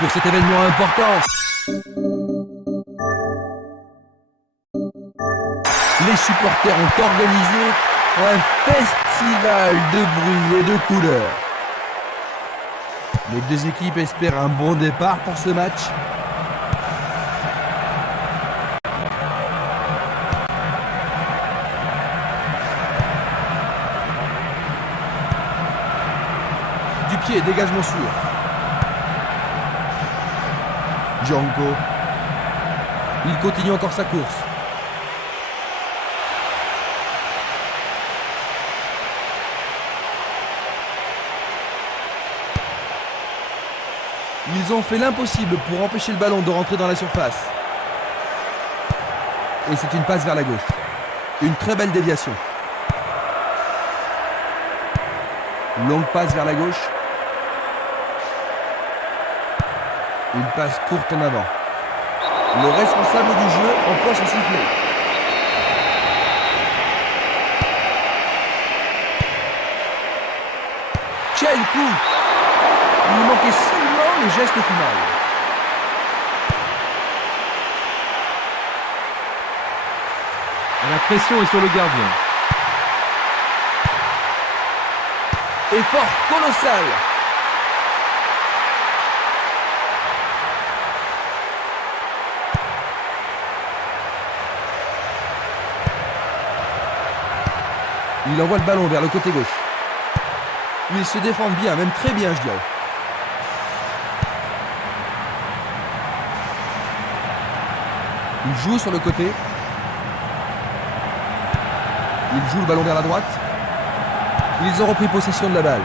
pour cet événement important. Les supporters ont organisé un festival de bruit et de couleurs. Les deux équipes espèrent un bon départ pour ce match. Du pied, dégagement sûr. Django. Il continue encore sa course. Ils ont fait l'impossible pour empêcher le ballon de rentrer dans la surface. Et c'est une passe vers la gauche. Une très belle déviation. Longue passe vers la gauche. Une passe courte en avant. Le responsable du jeu emploie son sifflet. Quel coup! Il lui manquait seulement le geste final. La pression est sur le gardien. Effort colossal. Il envoie le ballon vers le côté gauche. Ils se défendent bien, même très bien, je dirais. Il joue sur le côté. Il joue le ballon vers la droite. Ils ont repris possession de la balle.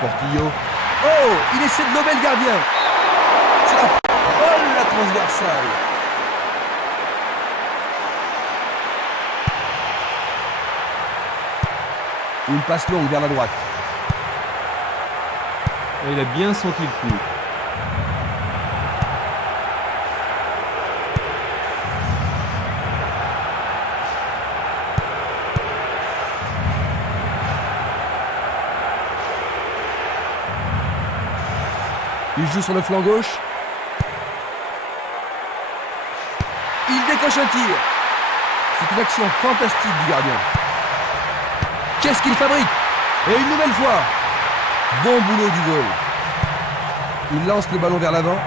Portillo. Oh, il essaie de lober le gardien. C'est la folle, la transversale. Une passe longue vers la droite. Et il a bien senti le coup. Il joue sur le flanc gauche. Il décoche un tir. C'est une action fantastique du gardien. Qu'est-ce qu'il fabrique? Et une nouvelle fois. Bon boulot du goal. Il lance le ballon vers l'avant.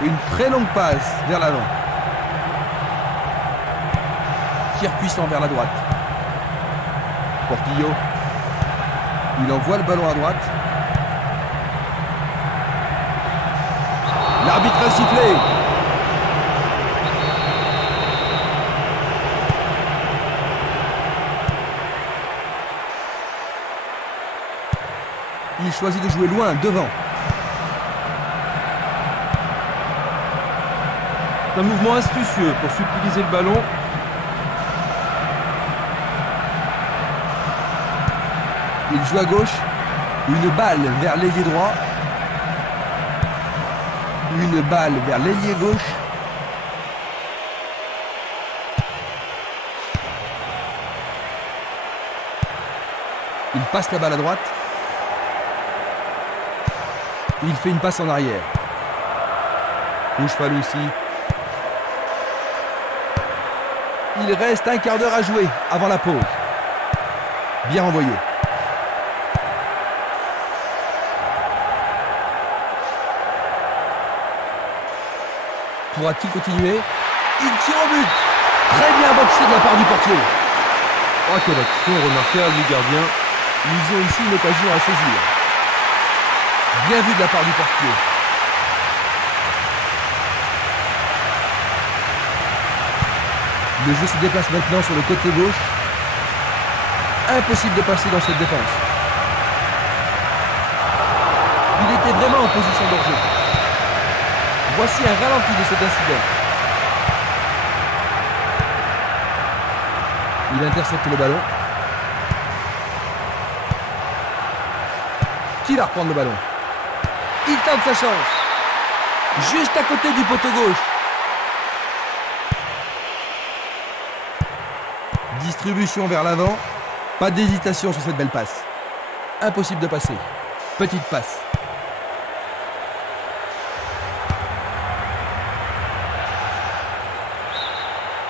Une très longue passe vers l'avant. Tir puissant vers la droite. Portillo. Il envoie le ballon à droite. L'arbitre a sifflé. Il choisit de jouer loin, devant. Un mouvement astucieux pour subtiliser le ballon. Il joue à gauche. Une balle vers l'ailier droit. Une balle vers l'ailier gauche. Il passe la balle à droite. Il fait une passe en arrière. Bouchefaloussi. Il reste un quart d'heure à jouer avant la pause. Bien envoyé. Pourra-t-il continuer? Il tire au but. Très bien boxé de la part du portier. Oh, quelle action remarquable du gardien. Ils ont ici une occasion à saisir. Bien vu de la part du portier. Le jeu se déplace maintenant sur le côté gauche. Impossible de passer dans cette défense. Il était vraiment en position d'hors-jeu. Voici un ralenti de cet incident. Il intercepte le ballon. Qui va reprendre le ballon? Il tente sa chance. Juste à côté du poteau gauche. Distribution vers l'avant. Pas d'hésitation sur cette belle passe. Impossible de passer. Petite passe.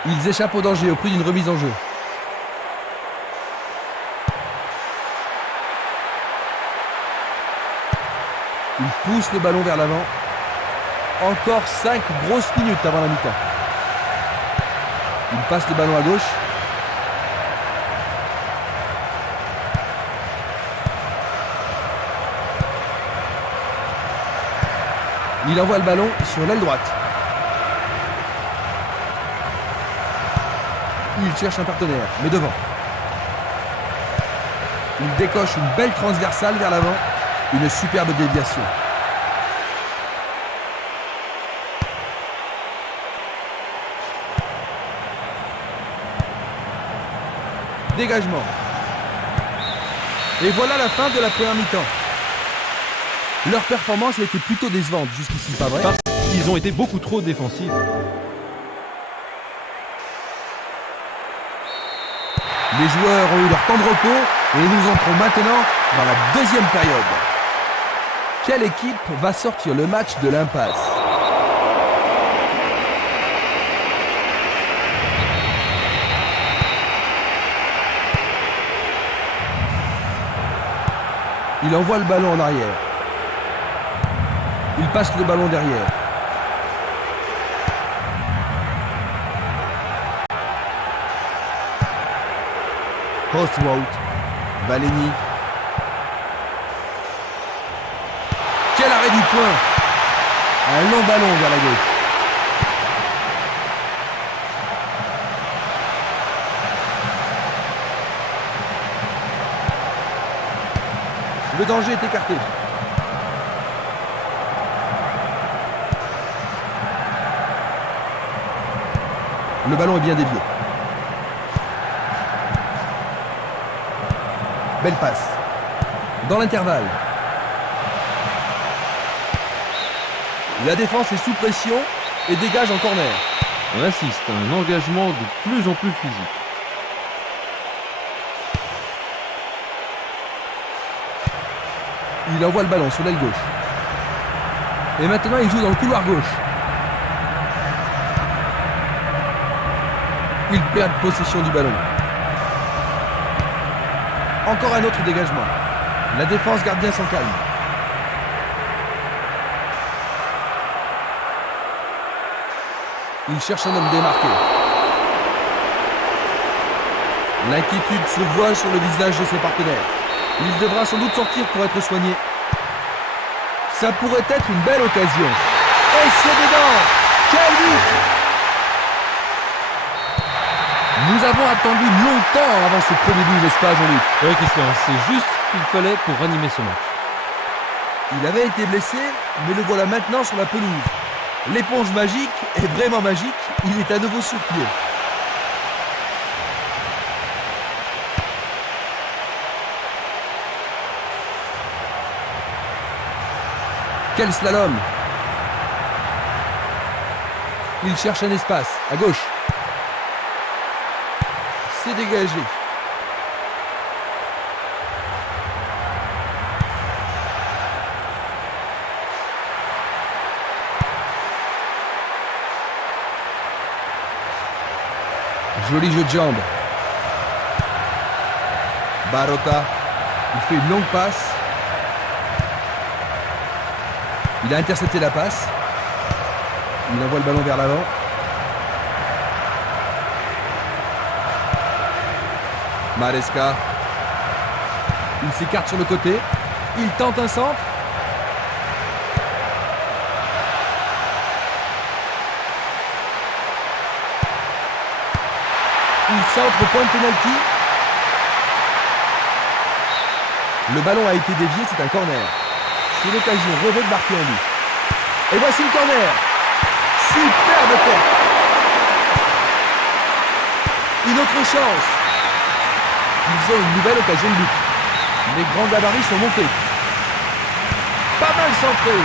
Ils échappent au danger au prix d'une remise en jeu. Ils poussent le ballon vers l'avant. Encore 5 grosses minutes avant la mi-temps. Ils passent le ballon à gauche. Il envoie le ballon sur l'aile droite. Il cherche un partenaire, mais devant. Il décoche une belle transversale vers l'avant. Une superbe déviation. Dégagement. Et voilà la fin de la première mi-temps. Leur performance a été plutôt décevante jusqu'ici, pas vrai? Parce qu'ils ont été beaucoup trop défensifs. Les joueurs ont eu leur temps de repos et nous entrons maintenant dans la deuxième période. Quelle équipe va sortir le match de l'impasse? Il envoie le ballon en arrière. Il passe le ballon derrière. Hostwout, Valeni. Quel arrêt du point! Un long ballon vers la gauche. Le danger est écarté. Le ballon est bien dévié. Belle passe. Dans l'intervalle. La défense est sous pression et dégage en corner. On assiste à un engagement de plus en plus physique. Il envoie le ballon sur l'aile gauche. Et maintenant il joue dans le couloir gauche. Il perd possession du ballon. Encore un autre dégagement. La défense garde bien son calme. Il cherche un homme démarqué. L'inquiétude se voit sur le visage de ses partenaires. Il devra sans doute sortir pour être soigné. Ça pourrait être une belle occasion. Et c'est dedans! Quel but! Nous avons attendu longtemps avant ce premier but, n'est-ce pas, Jean-Luc? Oui, Christian, c'est juste ce qu'il fallait pour ranimer ce match. Il avait été blessé, mais le voilà maintenant sur la pelouse. L'éponge magique est vraiment magique, il est à nouveau sur pied. Quel slalom! Il cherche un espace, à gauche. C'est dégagé. Joli jeu de jambes. Barota. Il fait une longue passe. Il a intercepté la passe. Il envoie le ballon vers l'avant. Maresca. Il s'écarte sur le côté. Il tente un centre. Il centre au point de pénalty. Le ballon a été dévié, c'est un corner. C'est l'occasion rêvée de marquer en but. Et voici le corner. Superbe tête. Une autre chance. Ils ont une nouvelle occasion de but. Les grands gabarits sont montés. Pas mal centré.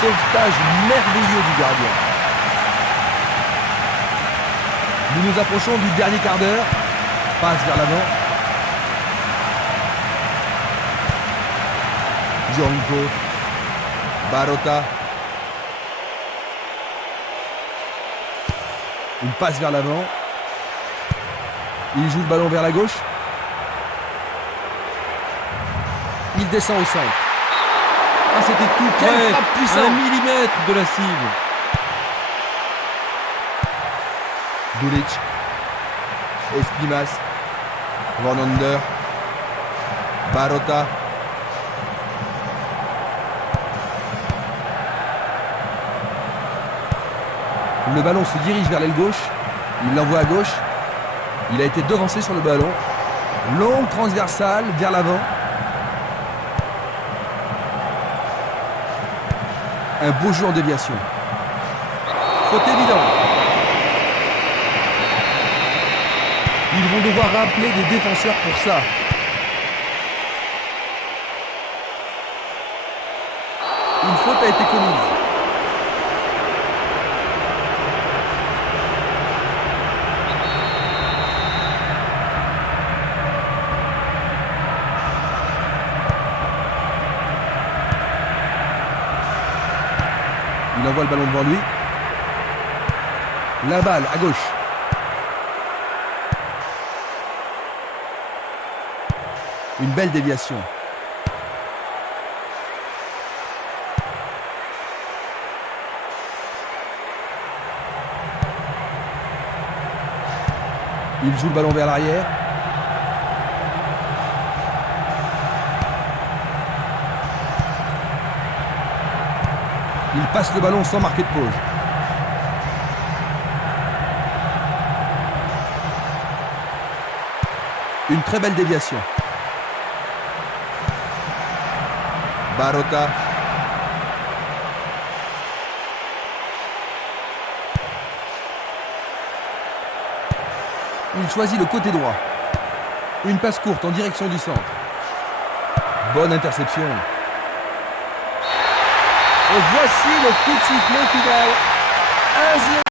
Sauvetage merveilleux du gardien. Nous nous approchons du dernier quart d'heure. Passe vers l'avant. Djuranko. Barota. Une passe vers l'avant. Il joue le ballon vers la gauche. Il descend au centre. Ah, c'était tout Quelle près. frappe puissante. 1 millimètre de la cible. Dulic. Espimas. Vornander. Barota. Le ballon se dirige vers l'aile gauche. Il l'envoie à gauche. Il a été devancé sur le ballon. Longue transversale vers l'avant. Un beau jeu en déviation. Faute évidente. Ils vont devoir rappeler des défenseurs pour ça. Une faute a été commise. Il envoie le ballon devant lui. La balle à gauche. Une belle déviation. Il joue le ballon vers l'arrière. Il passe le ballon sans marquer de pause. Une très belle déviation. Barota. Il choisit le côté droit. Une passe courte en direction du centre. Bonne interception. Et voici le coup de sifflet final. 1-0.